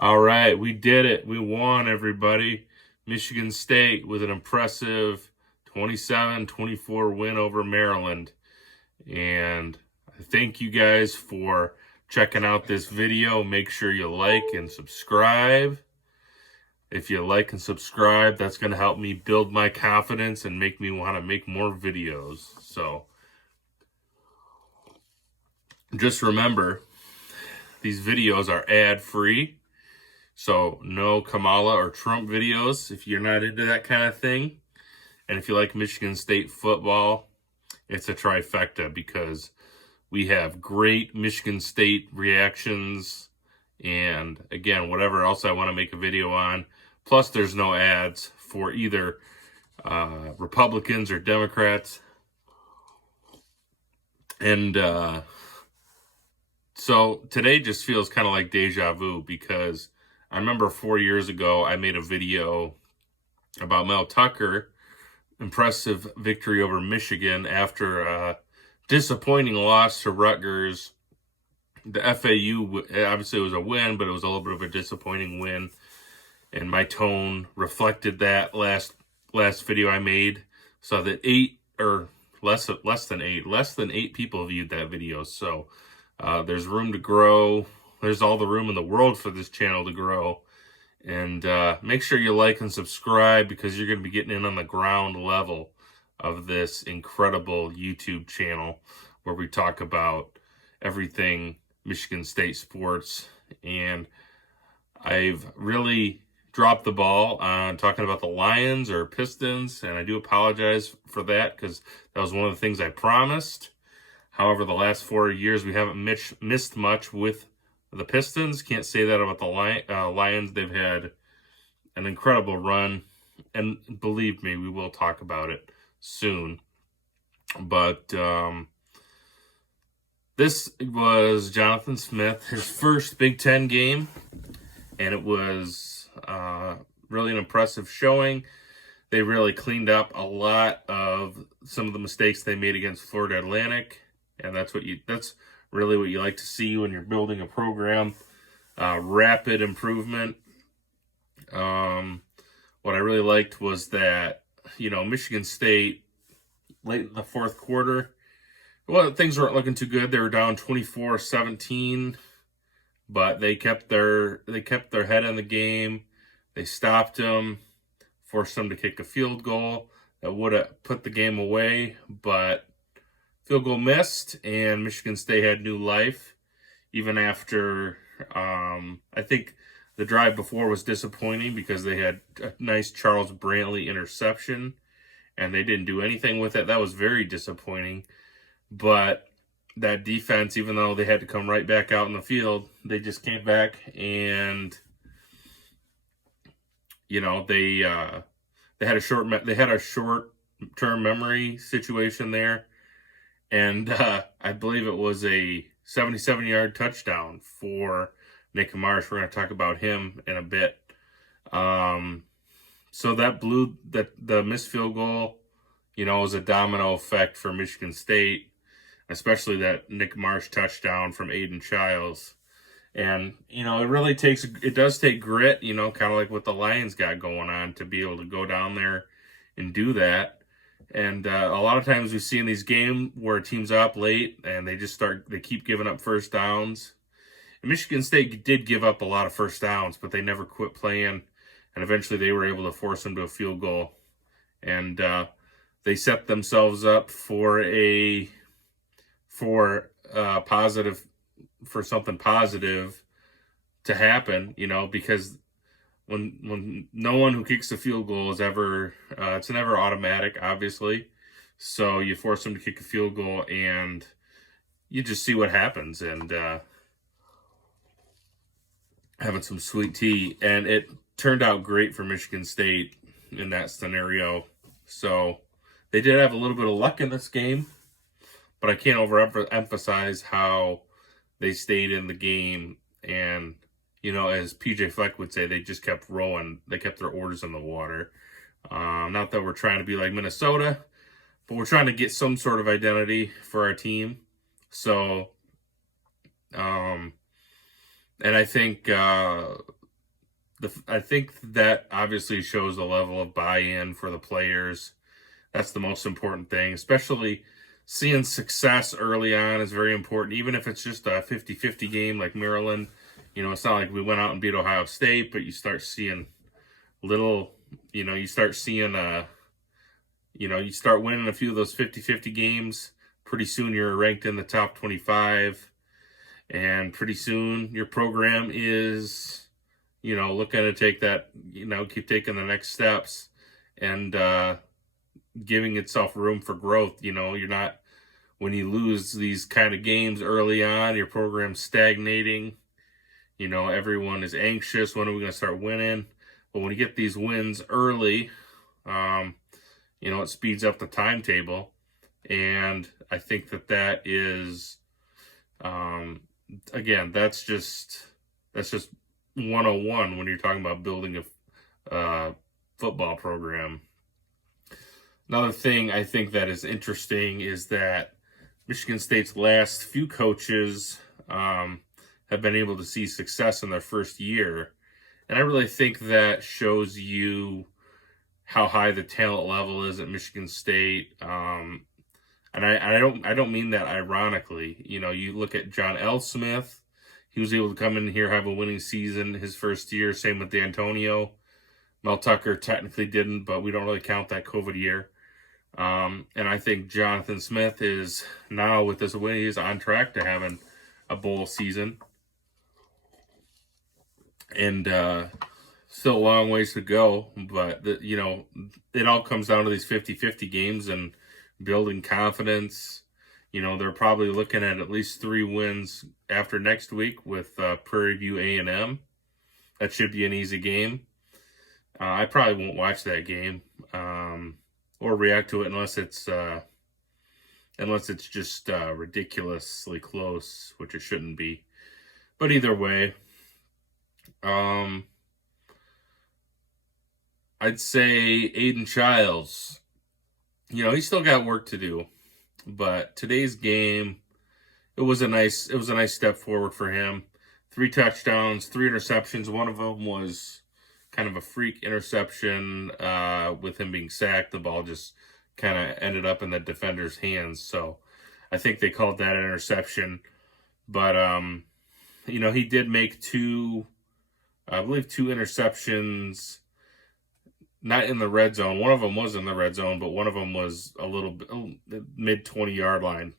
All right, we did it. We won, everybody. Michigan State with an impressive 27-24 win over Maryland. And I thank you guys for checking out this video. Make sure you like and subscribe. If you like and subscribe, that's going to help me build my confidence and make me want to make more videos. So just remember, these videos are ad-free. So no Kamala or Trump videos if you're not into that kind of thing. And if you like Michigan State football, it's a trifecta because we have great Michigan State reactions and, again, whatever else I want to make a video on. Plus, there's no ads for either Republicans or Democrats. And so today just feels kind of like deja vu because I remember 4 years ago, I made a video about Mel Tucker, impressive victory over Michigan after a disappointing loss to Rutgers. The FAU, obviously it was a win, but it was a little bit of a disappointing win. And my tone reflected that last video I made. So that less than eight people viewed that video. So there's room to grow. There's all the room in the world for this channel to grow. And make sure you like and subscribe because you're going to be getting in on the ground level of this incredible YouTube channel where we talk about everything Michigan State sports. And I've really dropped the ball on talking about the Lions or Pistons, and I do apologize for that because that was one of the things I promised. However, the last 4 years we haven't missed much with the Pistons. Can't say that about the Lions. They've had an incredible run, and believe me, we will talk about it soon. But this was Jonathan Smith, his first Big Ten game, and it was really an impressive showing. They really cleaned up a lot of some of the mistakes they made against Florida Atlantic, and that's really what you like to see when you're building a program. Rapid improvement. What I really liked was that, Michigan State, late in the fourth quarter, well, things weren't looking too good. They were down 24-17, but they kept their head in the game. They stopped them, forced them to kick a field goal that would have put the game away, but field goal missed, and Michigan State had new life. Even after, I think the drive before was disappointing because they had a nice Charles Brantley interception, and they didn't do anything with it. That was very disappointing. But that defense, even though they had to come right back out in the field, they just came back and, they had a short-term memory situation there. And I believe it was a 77-yard touchdown for Nick Marsh. We're going to talk about him in a bit. So that blew the missed field goal, was a domino effect for Michigan State, especially that Nick Marsh touchdown from Aiden Childs. And, it does take grit, kind of like what the Lions got going on to be able to go down there and do that. And a lot of times we see in these games where a team's up late and they keep giving up first downs. And Michigan State did give up a lot of first downs, but they never quit playing. And eventually they were able to force them to a field goal. And they set themselves up for something positive to happen, because when no one who kicks a field goal is ever, it's never automatic, obviously. So you force them to kick a field goal and you just see what happens. And having some sweet tea. And it turned out great for Michigan State in that scenario. So they did have a little bit of luck in this game, but I can't overemphasize how they stayed in the game. And, as PJ Fleck would say, they just kept rolling. They kept their orders in the water. Not that we're trying to be like Minnesota, but we're trying to get some sort of identity for our team. So, and I think I think that obviously shows a level of buy-in for the players. That's the most important thing, especially seeing success early on is very important, even if it's just a 50-50 game like Maryland. It's not like we went out and beat Ohio State, but you start seeing little, you start seeing, you start winning a few of those 50-50 games. Pretty soon you're ranked in the top 25, and pretty soon your program is, looking to take that, keep taking the next steps and giving itself room for growth. You're not, when you lose these kind of games early on, your program's stagnating. Everyone is anxious. When are we going to start winning? But when you get these wins early, it speeds up the timetable. And I think that is, again, that's just 101 when you're talking about building a football program. Another thing I think that is interesting is that Michigan State's last few coaches have been able to see success in their first year. And I really think that shows you how high the talent level is at Michigan State. And I don't mean that ironically. You look at John L. Smith. He was able to come in here, have a winning season his first year. Same with D'Antonio. Mel Tucker technically didn't, but we don't really count that COVID year. And I think Jonathan Smith is now, with this win, he's on track to having a bowl season. And still a long ways to go, but it all comes down to these 50-50 games and building confidence. They're probably looking at least 3 wins after next week with Prairie View A&M. That should be an easy game. I probably won't watch that game or react to it unless it's just ridiculously close, which it shouldn't be. But either way, I'd say Aiden Childs, he's still got work to do, but today's game, it was a nice step forward for him. 3 touchdowns, 3 interceptions. One of them was kind of a freak interception with him being sacked. The ball just kind of ended up in the defender's hands. So I think they called that an interception. But, he did make 2 interceptions, not in the red zone. One of them was in the red zone, but one of them was a little bit mid 20-yard line.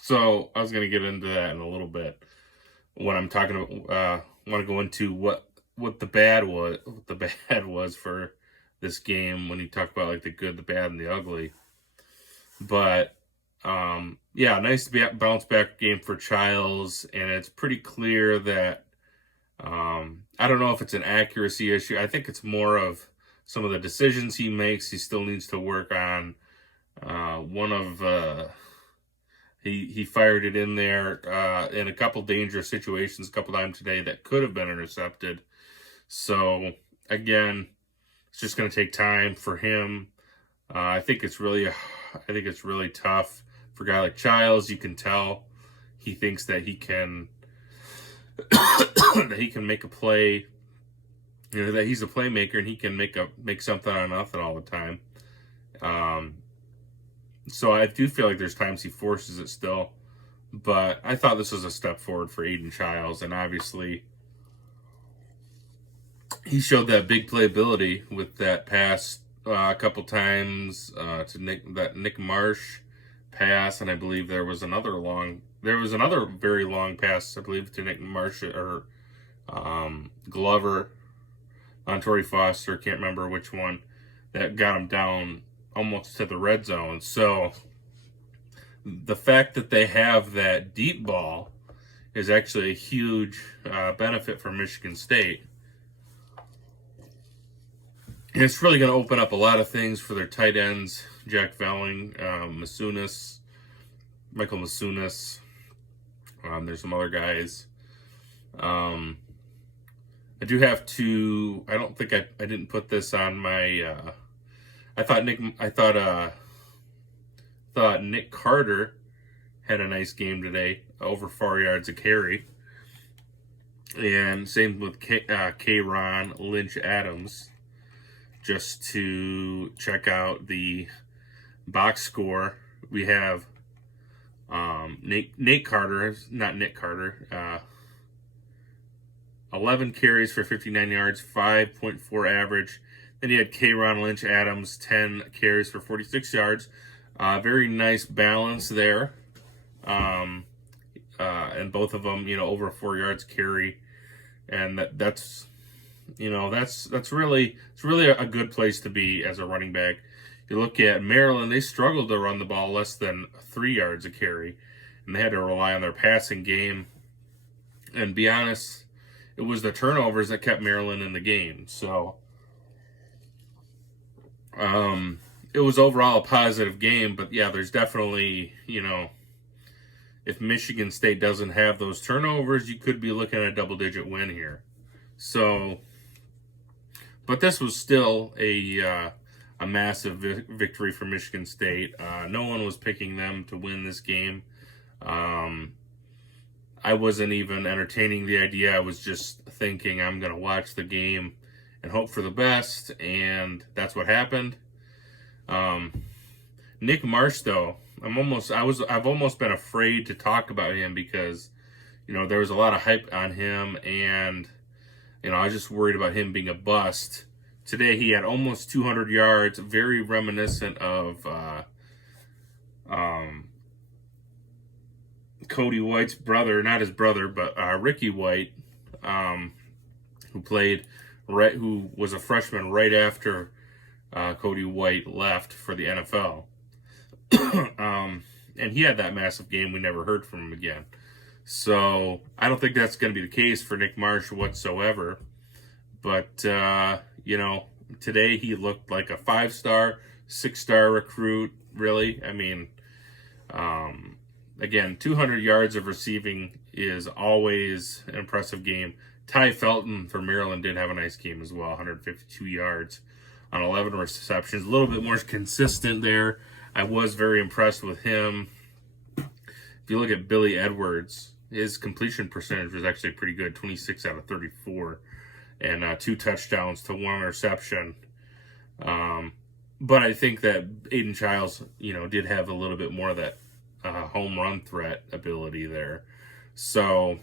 So I was going to get into that in a little bit when I'm talking about. Want to go into what the bad was for this game when you talk about like the good, the bad, and the ugly. But nice bounce back game for Childs, and it's pretty clear that I don't know if it's an accuracy issue. I think it's more of some of the decisions he makes. He still needs to work on he fired it in there in a couple dangerous situations a couple times today that could have been intercepted. So again, it's just going to take time for him. I think it's really tough for a guy like Childs. You can tell he thinks that he can make a play. That he's a playmaker and he can make something out of nothing all the time. So I do feel like there's times he forces it still, but I thought this was a step forward for Aiden Childs, and obviously he showed that big playability with that pass a couple times to Nick Marsh pass, and I believe there was another very long pass, I believe, to Nick Marsh or Glover on Torrey Foster, can't remember which one, that got him down almost to the red zone. So the fact that they have that deep ball is actually a huge benefit for Michigan State. And it's really going to open up a lot of things for their tight ends, Jack Velling, Michael Masunas. There's some other guys. I do have to. I don't think I didn't put this on my. I thought Nick Carter had a nice game today, over 4 yards a carry. And same with Ron Lynch Adams, just to check out the box score. We have Nate Carter, not Nick Carter, 11 carries for 59 yards, 5.4 average. Then you had Ron Lynch Adams, 10 carries for 46 yards. Very nice balance there. And both of them, over 4 yards carry. And that's really, it's really a good place to be as a running back. You look at Maryland, they struggled to run the ball less than 3 yards a carry, and they had to rely on their passing game. And be honest, it was the turnovers that kept Maryland in the game. So it was overall a positive game, but yeah, there's definitely, if Michigan State doesn't have those turnovers, you could be looking at a double-digit win here. So, but this was still a massive victory for Michigan State. No one was picking them to win this game. I wasn't even entertaining the idea. I was just thinking I'm going to watch the game and hope for the best, and that's what happened. Nick Marsh, though, I've almost been afraid to talk about him because, there was a lot of hype on him, and, I was just worried about him being a bust. Today he had almost 200 yards, very reminiscent of Cody White's brother, not his brother, but Ricky White, who was a freshman right after Cody White left for the NFL. And he had that massive game. We never heard from him again. So I don't think that's going to be the case for Nick Marsh whatsoever. But, today he looked like a 5-star, 6-star recruit, really. I mean, again, 200 yards of receiving is always an impressive game. Ty Felton for Maryland did have a nice game as well, 152 yards on 11 receptions. A little bit more consistent there. I was very impressed with him. If you look at Billy Edwards, his completion percentage was actually pretty good, 26 out of 34, and 2 touchdowns to 1 interception. But I think that Aiden Childs, did have a little bit more of that home run threat ability there. So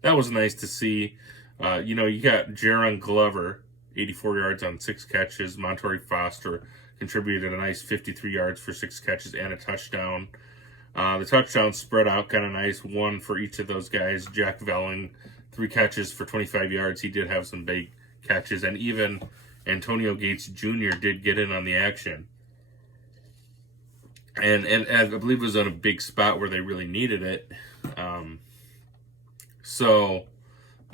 that was nice to see. You got Jaron Glover, 84 yards on 6 catches. Montori Foster contributed a nice 53 yards for 6 catches and a touchdown. The touchdowns spread out kind of nice, 1 for each of those guys. Jack Velling, 3 catches for 25 yards. He did have some big catches, and even Antonio Gates Jr. did get in on the action. And I believe it was on a big spot where they really needed it.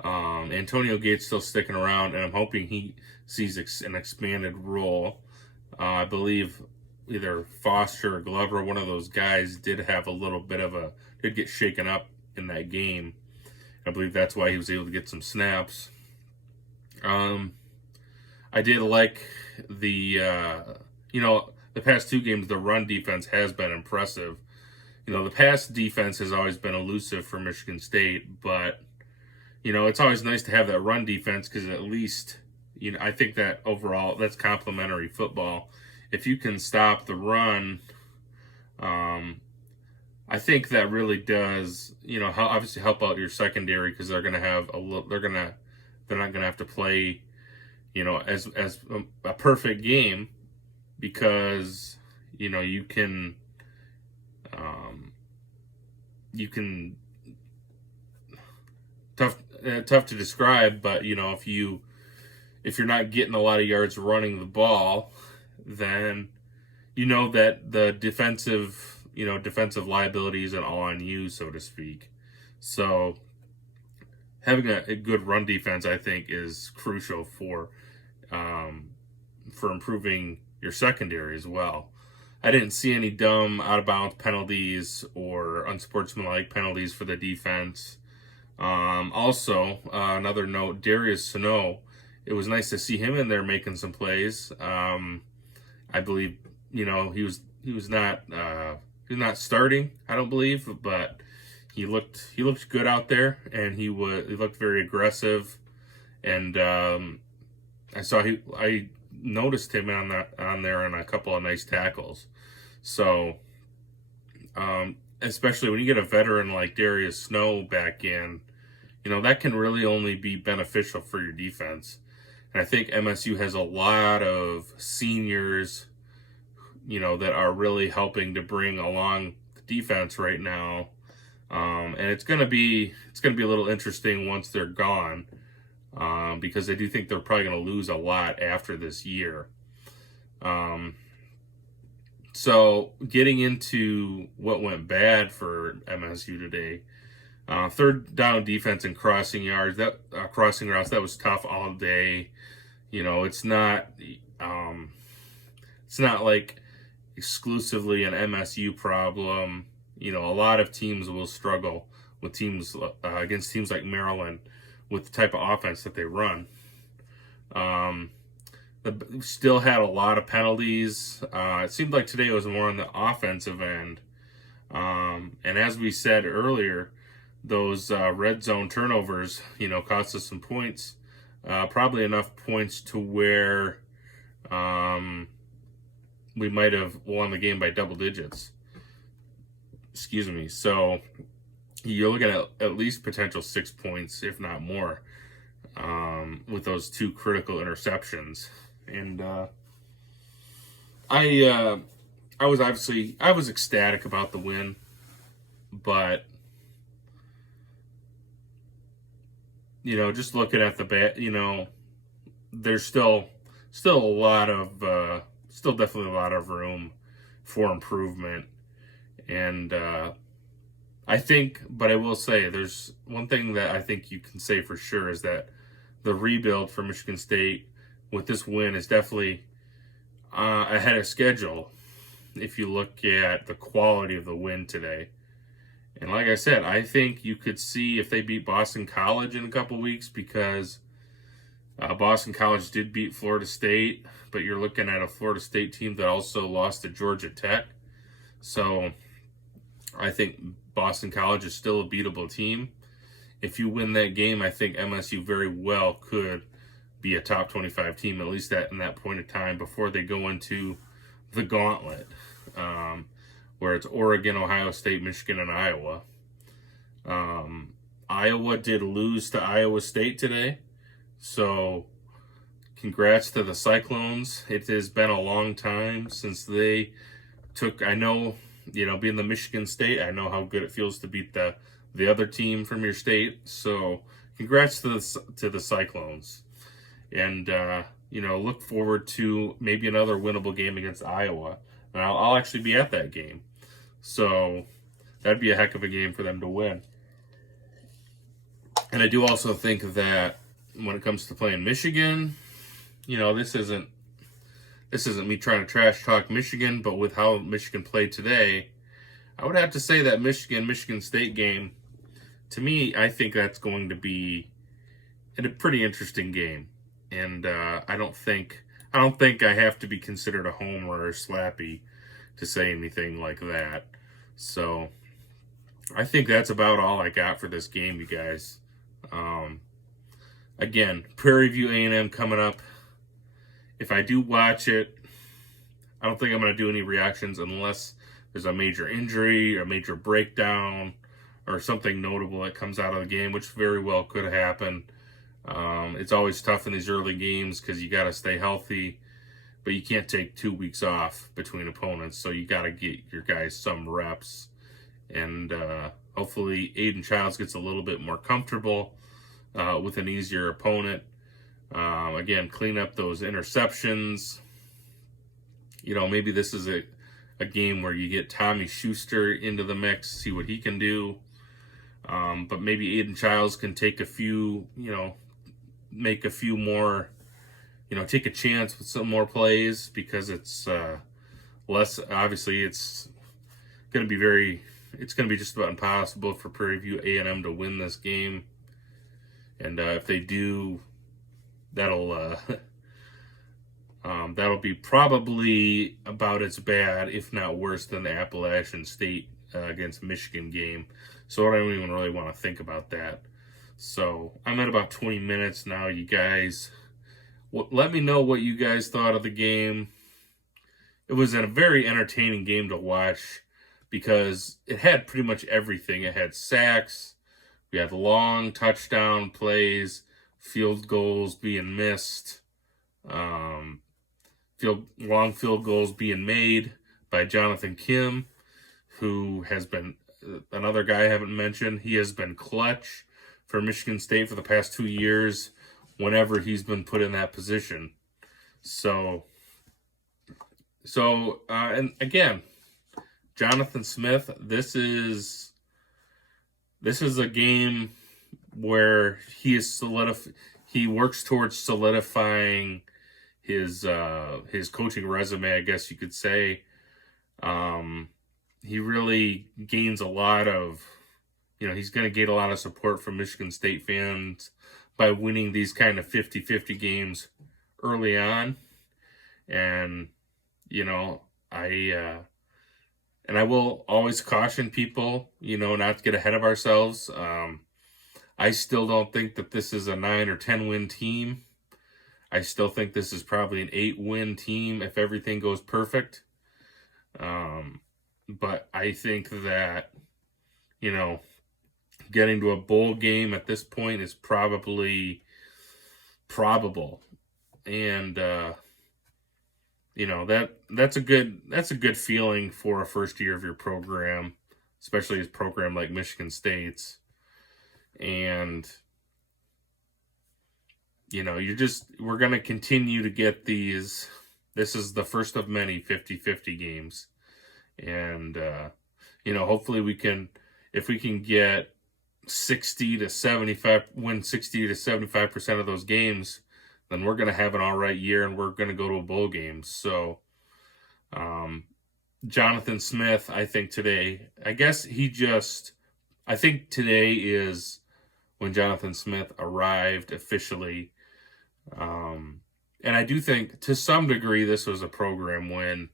Antonio Gates still sticking around, and I'm hoping he sees an expanded role. I believe either Foster or Glover, one of those guys, did have a little bit did get shaken up in that game. I believe that's why he was able to get some snaps. I did like the past 2 games, the run defense has been impressive. The pass defense has always been elusive for Michigan State, but, it's always nice to have that run defense because at least, I think that overall that's complementary football. If you can stop the run, I think that really does, obviously help out your secondary because they're going to have they're not going to have to play, as a perfect game because, you can tough to describe, but if you're not getting a lot of yards running the ball, then that the defensive liability isn't all on you, so to speak. So having a good run defense, I think, is crucial for improving your secondary as well. I didn't see any dumb out-of-bounds penalties or unsportsmanlike penalties for the defense. Also, another note, Darius Snow, it was nice to see him in there making some plays. I believe, he was not starting, I don't believe, but he looked good out there, and he looked very aggressive, and I noticed him on there on a couple of nice tackles. So especially when you get a veteran like Darius Snow back in, that can really only be beneficial for your defense. And I think MSU has a lot of seniors, that are really helping to bring along the defense right now. And it's gonna be a little interesting once they're gone, because I do think they're probably gonna lose a lot after this year. So getting into what went bad for MSU today, third down defense and crossing yards. Crossing routes, that was tough all day. It's not like exclusively an MSU problem. A lot of teams will struggle with teams against teams like Maryland with the type of offense that they run. Still had a lot of penalties. It seemed like today was more on the offensive end. And as we said earlier, those red zone turnovers, cost us some points. Probably enough points to where we might have won the game by double digits. Excuse me. So you're looking at least potential 6 points, if not more, with those two critical interceptions. And I was ecstatic about the win, but just looking at the bat, there's still definitely a lot of room for improvement. And but I will say, there's one thing that I think you can say for sure is that the rebuild for Michigan State with this win is definitely ahead of schedule if you look at the quality of the win today. And like I said, I think you could see if they beat Boston College in a couple weeks, because Boston College did beat Florida State, but you're looking at a Florida State team that also lost to Georgia Tech. So I think Boston College is still a beatable team. If you win that game, I think MSU very well could be a top 25 team, at least in that point of time before they go into the gauntlet, where it's Oregon, Ohio State, Michigan, and Iowa. Iowa did lose to Iowa State today, so congrats to the Cyclones. It has been a long time since they took, I know, being the Michigan State, I know how good it feels to beat the other team from your state. So congrats to the Cyclones. And, look forward to maybe another winnable game against Iowa. And I'll actually be at that game. So that'd be a heck of a game for them to win. And I do also think that when it comes to playing Michigan, this isn't me trying to trash talk Michigan, but with how Michigan played today, I would have to say that Michigan State game, to me, I think that's going to be a pretty interesting game. And I don't think I have to be considered a homer or slappy to say anything like that. So I think that's about all I got for this game, you guys. Again, Prairie View A&M coming up. If I do watch it, I don't think I'm going to do any reactions unless there's a major injury or a major breakdown or something notable that comes out of the game, which very well could happen. It's always tough in these early games because you got to stay healthy, but you can't take 2 weeks off between opponents, so you got to get your guys some reps. And hopefully Aiden Childs gets a little bit more comfortable with an easier opponent. Again, clean up those interceptions. Maybe this is a game where you get Tommy Schuster into the mix, see what he can do. But maybe Aiden Childs can take a few, make a few more, take a chance with some more plays, because it's less, obviously it's going to be just about impossible for Prairie View A&M to win this game. And if they do, that'll be probably about as bad, if not worse, than the Appalachian State against Michigan game. So I don't even really want to think about that. So I'm at about 20 minutes now, you guys. Let me know what you guys thought of the game. It was a very entertaining game to watch because it had pretty much everything. It had sacks, we had long touchdown plays, field goals being missed, long field goals being made by Jonathan Kim, who has been another guy I haven't mentioned. He has been clutch for Michigan State for the past 2 years whenever he's been put in that position. So and again, Jonathan Smith, this is a game where he works towards solidifying his coaching resume, I guess you could say. He really gains a lot of, he's going to gain a lot of support from Michigan State fans by winning these kind of 50-50 games early on. And, I will always caution people, not to get ahead of ourselves. I still don't think that this is a 9 or 10 win team. I still think this is probably an 8-win team if everything goes perfect. But I think that, getting to a bowl game at this point is probably probable. And, that's a good feeling for a first year of your program, especially a program like Michigan State's. And, we're going to continue to get these. This is the first of many 50-50 games. And, hopefully if we can get 60 to 75% of those games, then we're going to have an all right year and we're going to go to a bowl game. So, Jonathan Smith, I think today is when Jonathan Smith arrived officially. And I do think to some degree this was a program win,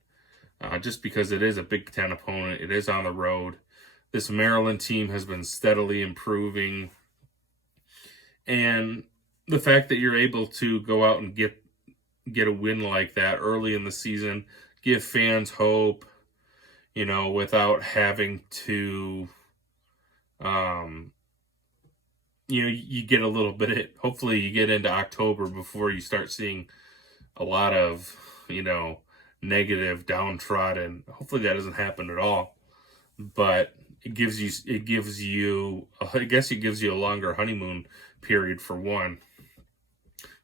just because it is a Big Ten opponent. It is on the road. This Maryland team has been steadily improving. And the fact that you're able to go out and get a win like that early in the season, give fans hope, without having to, you get a little bit, hopefully you get into October before you start seeing a lot of, negative, downtrodden. Hopefully that doesn't happen at all. But it gives you a longer honeymoon period for one.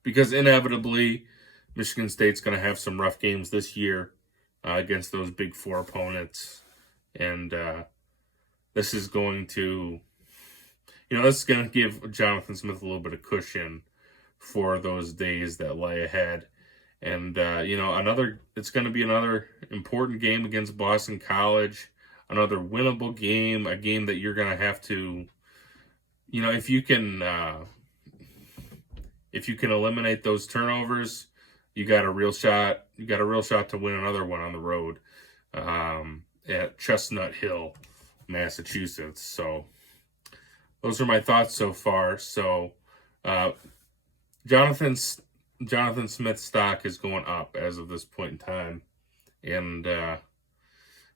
Because inevitably, Michigan State's going to have some rough games this year against those Big Four opponents. And this is going to give Jonathan Smith a little bit of cushion for those days that lie ahead. And, it's going to be another important game against Boston College, another winnable game, a game that you're going to have to, if you can eliminate those turnovers, you got a real shot to win another one on the road at Chestnut Hill, Massachusetts. So those are my thoughts so far. So Jonathan Smith's stock is going up as of this point in time. And,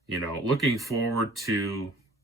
looking forward to